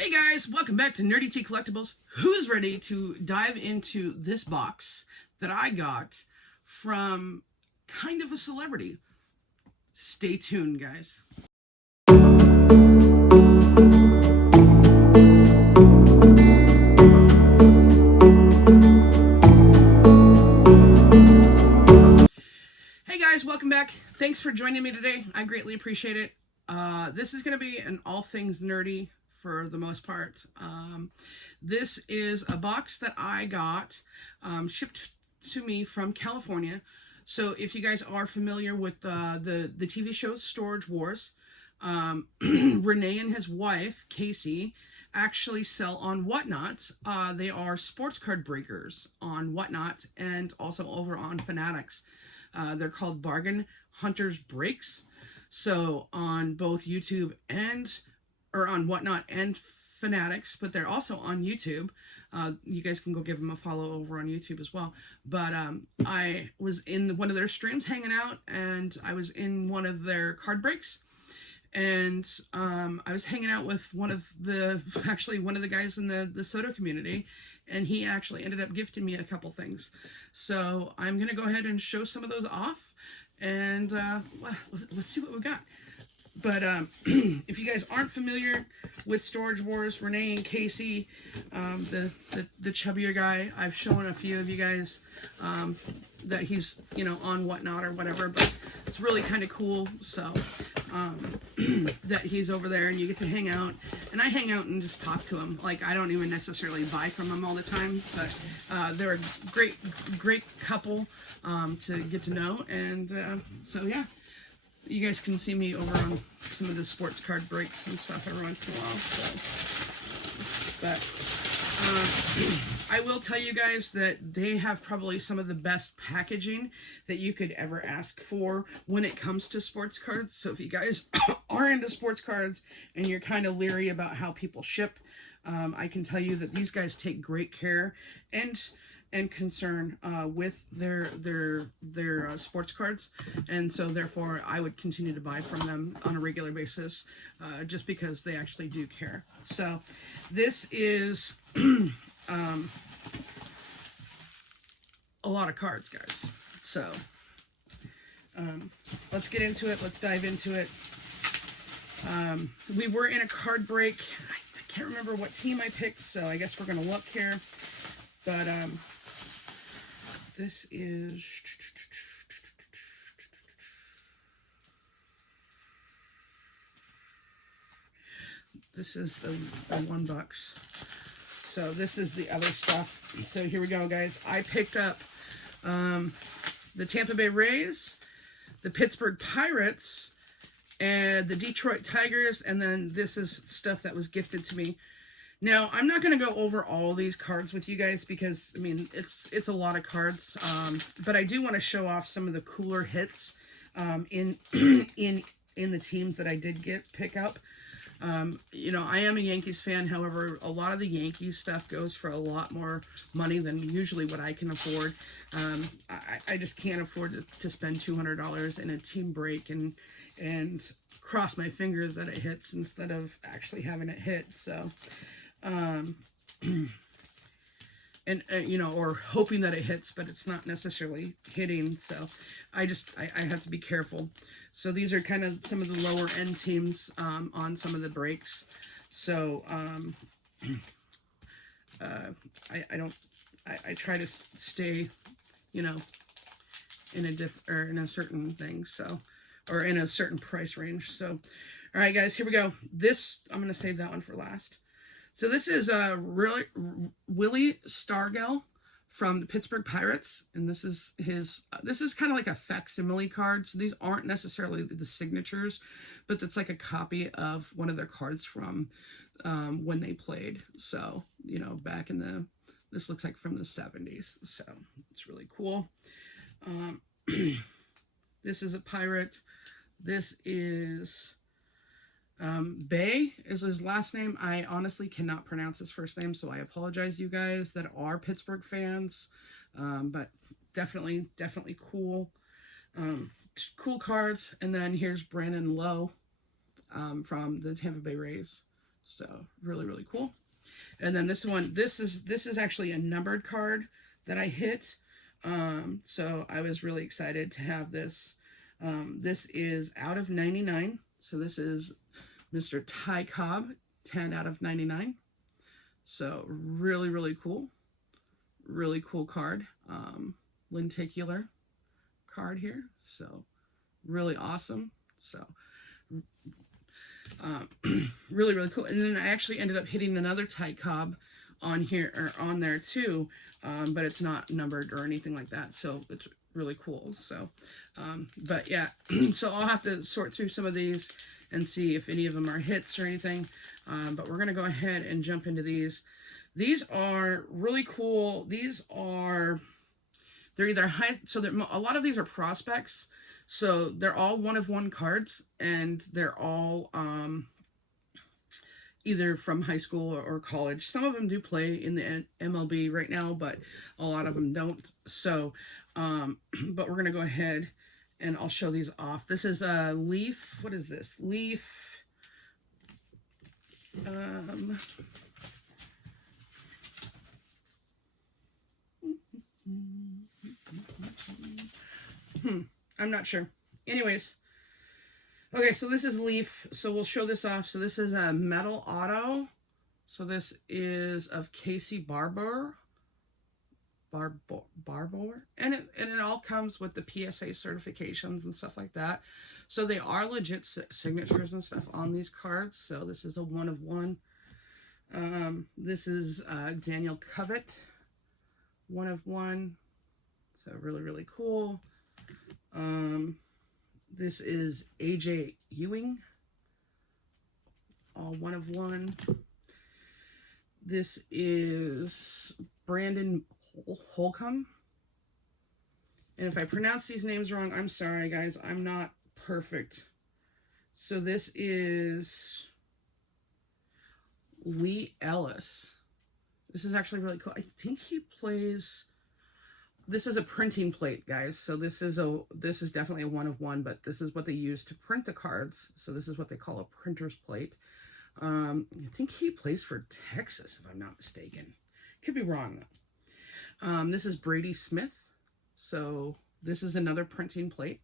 Hey guys, welcome back to Nerdy Tea Collectibles. Who's ready to dive into this box that I got from kind of a celebrity? Stay tuned, guys. Hey guys, welcome back. Thanks for joining me today. I greatly appreciate it. This is going to be an all things nerdy for the most part. This is a box that I got shipped to me from California. So if you guys are familiar with the TV show Storage Wars, Renee and his wife, Casey, actually sell on Whatnot. They are sports card breakers on Whatnot and also over on Fanatics. They're called Bargain Hunters Breaks. So on both YouTube or on Whatnot and Fanatics, but they're also on YouTube. You guys can go give them a follow over on YouTube as well. But I was in one of their streams hanging out, and I was in one of their card breaks. And I was hanging out with one of the guys in the Soto community, and he actually ended up gifting me a couple things. So I'm going to go ahead and show some of those off, and let's see what we got. But if you guys aren't familiar with Storage Wars, Renee and Casey, the chubbier guy, I've shown a few of you guys that he's, on Whatnot or whatever, but it's really kind of cool. So that he's over there and you get to hang out, and I hang out and just talk to him. Like, I don't even necessarily buy from him all the time, but they're a great couple to get to know. And so yeah, you guys can see me over on some of the sports card breaks and stuff every once in a while. So, but I will tell you guys that they have probably some of the best packaging that you could ever ask for when it comes to sports cards. So if you guys are into sports cards and you're kind of leery about how people ship, I can tell you that these guys take great care and concern with their sports cards, and so therefore I would continue to buy from them on a regular basis, just because they actually do care. So this is a lot of cards, guys. So let's get into it. Let's dive into it. We were in a card break. I can't remember what team I picked, so I guess we're gonna look here. But this is the $1. So this is the other stuff. So here we go, guys. I picked up the Tampa Bay Rays, the Pittsburgh Pirates, and the Detroit Tigers, and then this is stuff that was gifted to me. Now, I'm not going to go over all these cards with you guys because, I mean, it's a lot of cards, but I do want to show off some of the cooler hits in the teams that I did pick up. I am a Yankees fan. However, a lot of the Yankees stuff goes for a lot more money than usually what I can afford. I just can't afford to spend $200 in a team break and cross my fingers that it hits instead of actually having it hit. So, or hoping that it hits, but it's not necessarily hitting. So I have to be careful. So these are kind of some of the lower end teams on some of the breaks. So I try to stay, in a certain thing. So, or in a certain price range. So, all right, guys, here we go. I'm going to save that one for last. So this is Willie Stargell from the Pittsburgh Pirates, and this is kind of like a facsimile card. So these aren't necessarily the signatures, but it's like a copy of one of their cards from when they played. So, back in this looks like from the 70s. So it's really cool. This is a Pirate. This is Bay is his last name. I honestly cannot pronounce his first name, so I apologize, you guys that are Pittsburgh fans. But definitely cool. Cool cards. And then here's Brandon Lowe from the Tampa Bay Rays. So really, really cool. And then this one, this is actually a numbered card that I hit. So I was really excited to have this. This is out of 99. So this is Mr. Ty Cobb, 10 out of 99. So really, really cool. Really cool card. Lenticular card here. So really awesome. So really, really cool. And then I actually ended up hitting another Ty Cobb on here, or on there too, but it's not numbered or anything like that. So it's really cool. So, but yeah, so I'll have to sort through some of these and see if any of them are hits or anything. But we're going to go ahead and jump into these. These are really cool. These are, they're either high, so a lot of these are prospects. So they're all one-of-one cards, and they're all either from high school or college. Some of them do play in the MLB right now, but a lot of them don't. So, but we're going to go ahead and I'll show these off. This is a Leaf. What is this? Leaf. I'm not sure. Anyways. Okay, so this is Leaf. So we'll show this off. So this is a metal auto. So this is of Casey Barbour. And it all comes with the PSA certifications and stuff like that. So they are legit signatures and stuff on these cards. So this is a one-of-one. This is Daniel Covett, one-of-one. So really, really cool. This is AJ Ewing, all one-of-one. This is Brandon Holcomb. And if I pronounce these names wrong, I'm sorry, guys. I'm not perfect. So this is Lee Ellis. This is actually really cool. I think he plays... This is a printing plate, guys. So this is definitely a one-of-one, but this is what they use to print the cards. So this is what they call a printer's plate. I think he plays for Texas, if I'm not mistaken. Could be wrong, though. This is Brady Smith. So this is another printing plate.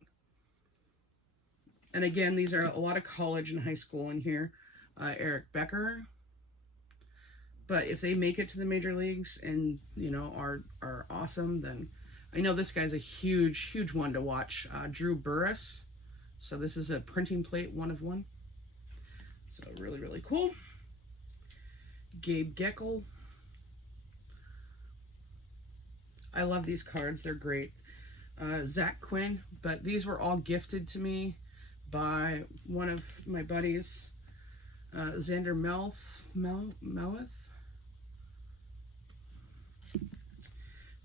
And again, these are a lot of college and high school in here. Eric Becker. But if they make it to the major leagues and, you know, are awesome, then I know this guy's a huge, huge one to watch. Drew Burris. So this is a printing plate, one-of-one. So really, really cool. Gabe Geckel. I love these cards. They're great. Zach Quinn. But these were all gifted to me by one of my buddies. Xander Melwith.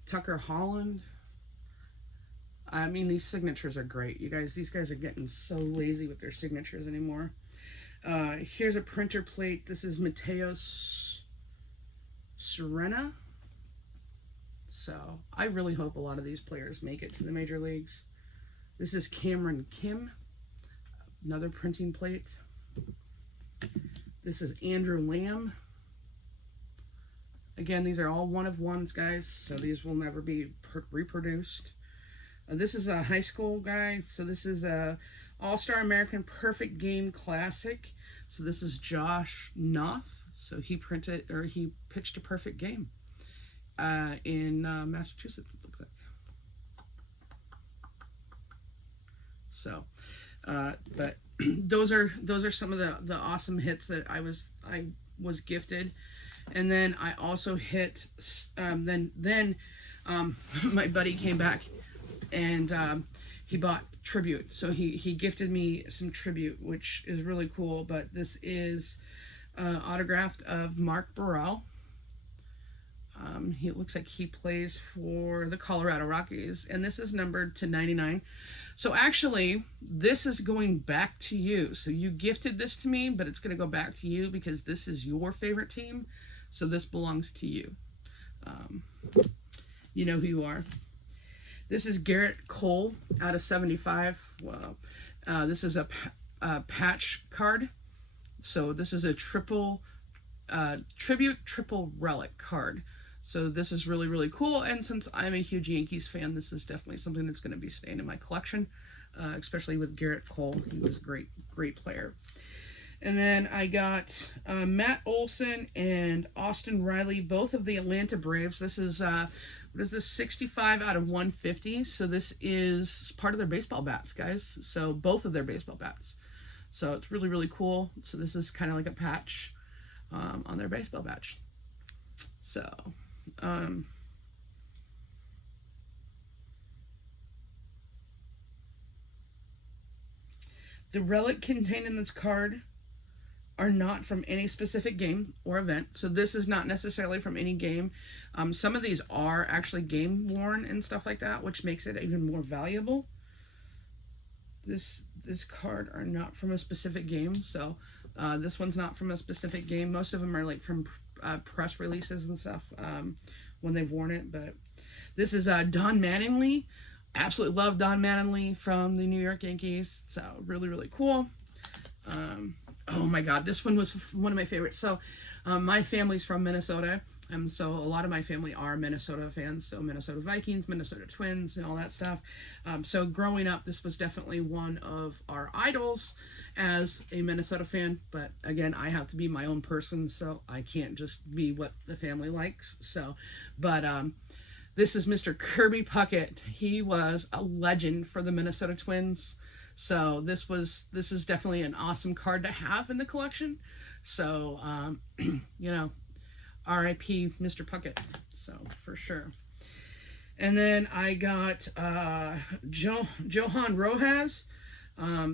Tucker Holland. I mean, these signatures are great. You guys, these guys are getting so lazy with their signatures anymore. Here's a printer plate. This is Mateos Serena. So I really hope a lot of these players make it to the major leagues. This is Cameron Kim. Another printing plate. This is Andrew Lamb. Again, these are all one-of-ones, guys, so these will never be reproduced. This is a high school guy, so this is a All-Star American Perfect Game Classic. So this is Josh Noth. So he pitched a perfect game in Massachusetts, it looks like. So, but those are some of the awesome hits that I was gifted. And then I also hit, my buddy came back and he bought Tribute. So he gifted me some Tribute, which is really cool. But this is autographed of Mark Burrell. He looks like he plays for the Colorado Rockies. And this is numbered to 99. So actually, this is going back to you. So you gifted this to me, but it's going to go back to you because this is your favorite team. So this belongs to you. You know who you are. This is Garrett Cole out of 75. Wow. This is a patch card. So this is a tribute triple relic card. So this is really, really cool. And since I'm a huge Yankees fan, this is definitely something that's going to be staying in my collection, especially with Garrett Cole. He was a great, great player. And then I got Matt Olson and Austin Riley, both of the Atlanta Braves. This is, what is this, 65 out of 150. So this is part of their baseball bats, guys. So both of their baseball bats. So it's really, really cool. So this is kind of like a patch on their baseball badge. So, the relic contained in this card are not from any specific game or event. So this is not necessarily from any game. Some of these are actually game worn and stuff like that, which makes it even more valuable. This card are not from a specific game. So this one's not from a specific game. Most of them are like from press releases and stuff when they've worn it. But this is Don Mattingly. Absolutely love Don Mattingly from the New York Yankees. So really, really cool. Oh my God, this one was one of my favorites. So my family's from Minnesota, and so a lot of my family are Minnesota fans. So Minnesota Vikings, Minnesota Twins, and all that stuff. So growing up, this was definitely one of our idols as a Minnesota fan. But again, I have to be my own person, so I can't just be what the family likes. So, but this is Mr. Kirby Puckett. He was a legend for the Minnesota Twins. So this is definitely an awesome card to have in the collection. So, you know, R.I.P. Mr. Puckett. So for sure. And then I got Johan Rojas.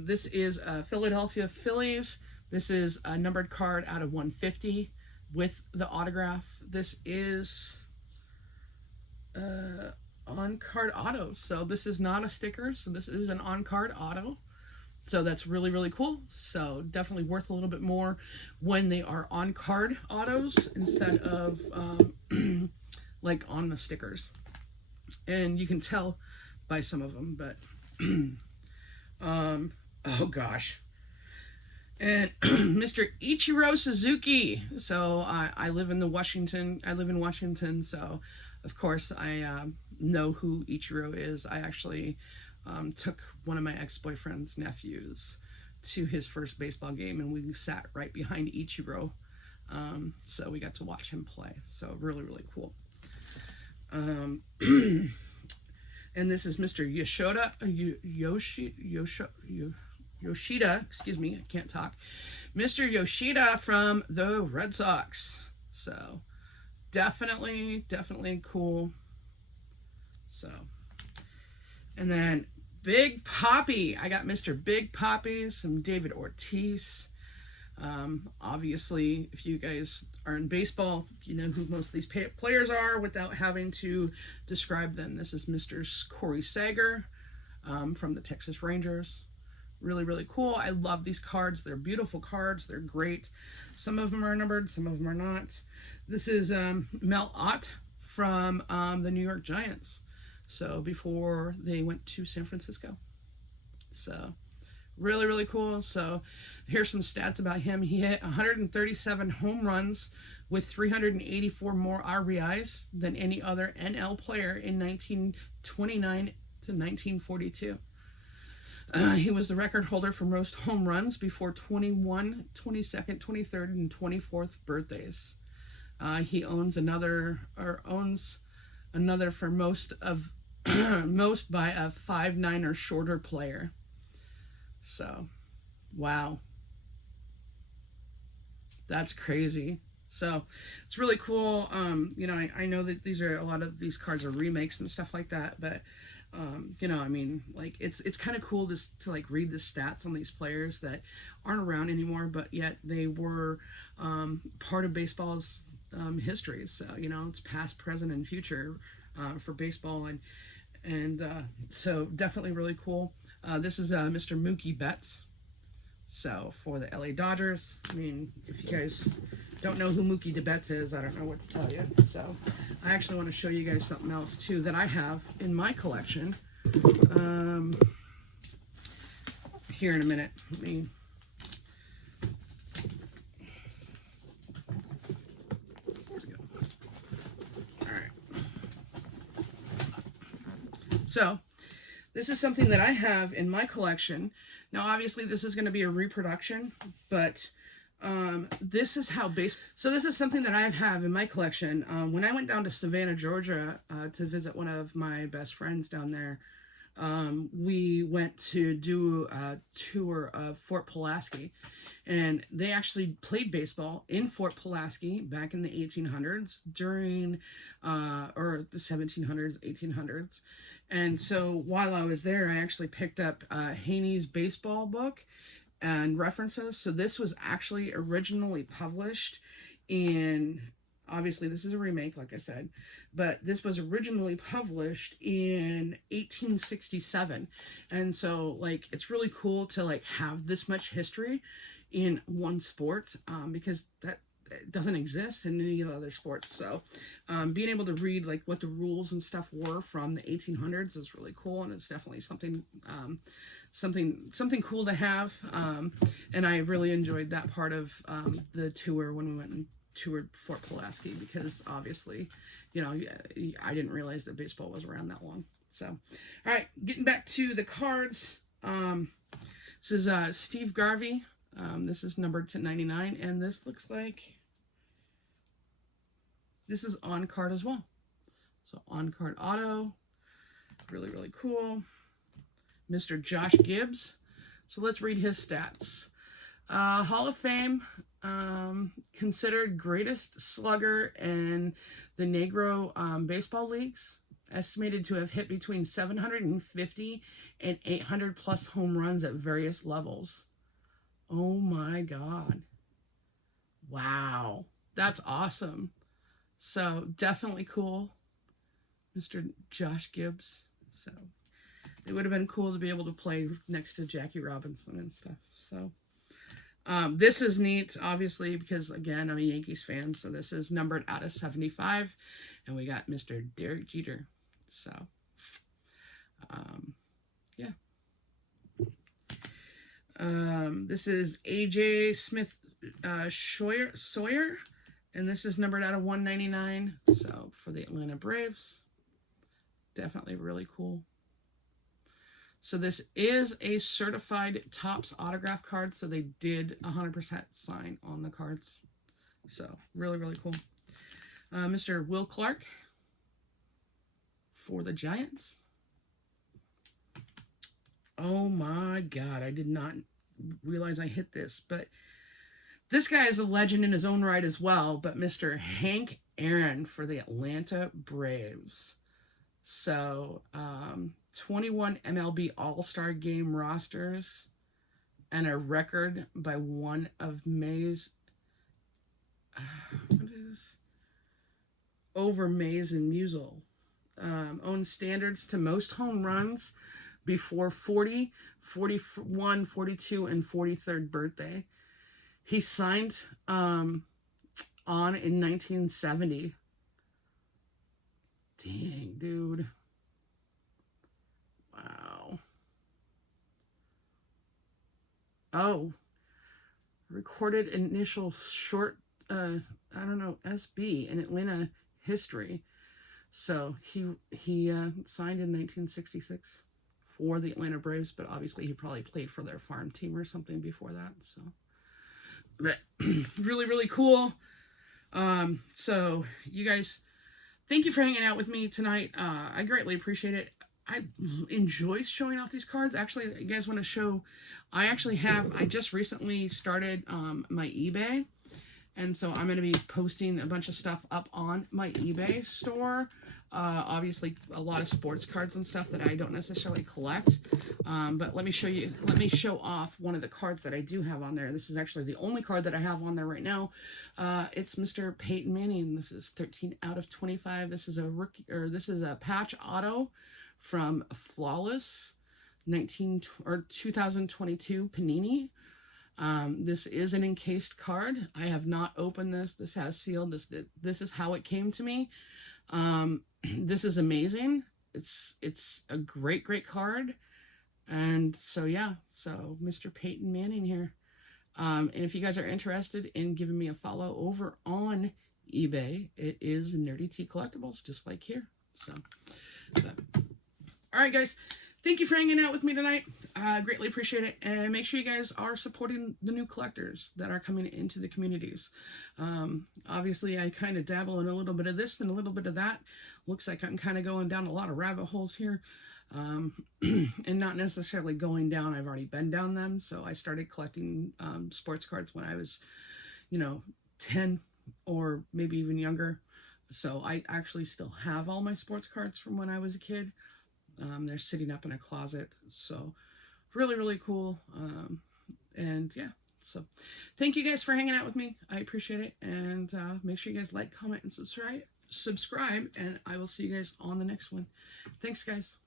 This is Philadelphia Phillies. This is a numbered card out of 150 with the autograph. This is on-card auto. So this is not a sticker. So this is an on-card auto. So that's really, really cool. So definitely worth a little bit more when they are on-card autos instead of like on the stickers. And you can tell by some of them, but oh gosh. And Mr. Ichiro Suzuki. So I live in Washington, so of course I know who Ichiro is. I actually took one of my ex-boyfriend's nephews to his first baseball game, and we sat right behind Ichiro. So we got to watch him play. So really, really cool. And this is Mr. Yoshida, excuse me, I can't talk. Mr. Yoshida from the Red Sox. So definitely cool. So, and then Big Papi. I got Mr. Big Papi, some David Ortiz. Obviously, if you guys are in baseball, you know who most of these players are without having to describe them. This is Mr. Corey Seager from the Texas Rangers. Really, really cool. I love these cards. They're beautiful cards. They're great. Some of them are numbered, some of them are not. This is Mel Ott from the New York Giants. So before they went to San Francisco. So really, really cool. So here's some stats about him. He hit 137 home runs with 384 more RBIs than any other NL player in 1929 to 1942. He was the record holder for most home runs before 21, 22nd, 23rd, and 24th birthdays. He owns another for most by a 5'9" or shorter player. So, wow. That's crazy. So, it's really cool. You know, I know that a lot of these cards are remakes and stuff like that, but you know, I mean, like it's kind of cool to like read the stats on these players that aren't around anymore, but yet they were part of baseball's history. So, you know, it's past, present, and future for baseball, and so definitely really cool. This is Mr. Mookie Betts. So for the LA Dodgers, I mean, if you guys don't know who Mookie Betts is, I don't know what to tell you. So I actually want to show you guys something else too that I have in my collection. Here in a minute. Let me So this is something that I have in my collection. Now, obviously, this is going to be a reproduction, but this is how base. So this is something that I have in my collection. When I went down to Savannah, Georgia, to visit one of my best friends down there, we went to do a tour of Fort Pulaski, and they actually played baseball in Fort Pulaski back in the 1800s during, or the 1700s, 1800s. And so while I was there, I actually picked up Haney's baseball book and references. So this was actually originally published in, obviously this is a remake, like I said, but this was originally published in 1867. And so like, it's really cool to like have this much history in one sport, because that doesn't exist in any other sports. So being able to read like what the rules and stuff were from the 1800s is really cool, and it's definitely something something cool to have. And I really enjoyed that part of the tour when we went and toured Fort Pulaski, because obviously, you know, I didn't realize that baseball was around that long. So, all right, getting back to the cards. This is Steve Garvey. This is numbered to 99, and this looks like this is on card as well. So on card auto, really, really cool. Mr. Josh Gibbs. So let's read his stats. Hall of Fame, considered greatest slugger in the Negro baseball leagues, estimated to have hit between 750 and 800 plus home runs at various levels. Oh my God. Wow. That's awesome. So definitely cool, Mr. Josh Gibbs. So it would have been cool to be able to play next to Jackie Robinson and stuff. So this is neat, obviously, because again, I'm a Yankees fan. So this is numbered out of 75, and we got Mr. Derek Jeter. So yeah. This is AJ Smith Sawyer, and this is numbered out of 199. So for the Atlanta Braves, definitely really cool. So this is a certified Topps autograph card. So they did 100% sign on the cards. So really, really cool. Mr. Will Clark for the Giants. Oh my God, I did not realize I hit this, but this guy is a legend in his own right as well, but Mr. Hank Aaron for the Atlanta Braves. So, 21 MLB All-Star Game rosters and a record by one of Mays, what is this? Over Mays and Musial. Owns standards to most home runs before 40, 41, 42, and 43rd birthday. He signed on in 1970. Dang, dude. Wow. Oh. Recorded initial short, I don't know, SB in Atlanta history. So he signed in 1966 for the Atlanta Braves, but obviously he probably played for their farm team or something before that. So, but really, really cool. So you guys, thank you for hanging out with me tonight. I greatly appreciate it. I enjoy showing off these cards. Actually, you guys want to show, I just recently started my eBay. And so I'm going to be posting a bunch of stuff up on my eBay store. Obviously, a lot of sports cards and stuff that I don't necessarily collect. But let me show off one of the cards that I do have on there. This is actually the only card that I have on there right now. It's Mr. Peyton Manning. This is 13 out of 25. This is a rookie, or this is a patch auto from Flawless 2022 Panini. This is an encased card. I have not opened this. This has sealed. This is how it came to me. This is amazing. It's a great card. And so yeah, so Mr. Peyton Manning here. And if you guys are interested in giving me a follow over on eBay, it is Nerdy T Collectibles, just like here. So, but All right, guys. Thank you for hanging out with me tonight. I greatly appreciate it. And make sure you guys are supporting the new collectors that are coming into the communities. Obviously, I kind of dabble in a little bit of this and a little bit of that. Looks like I'm kind of going down a lot of rabbit holes here. And not necessarily going down. I've already been down them. So I started collecting sports cards when I was, 10 or maybe even younger. So I actually still have all my sports cards from when I was a kid. They're sitting up in a closet. So really, really cool. And yeah, so thank you guys for hanging out with me. I appreciate it. And make sure you guys like, comment, and subscribe. And I will see you guys on the next one. Thanks, guys.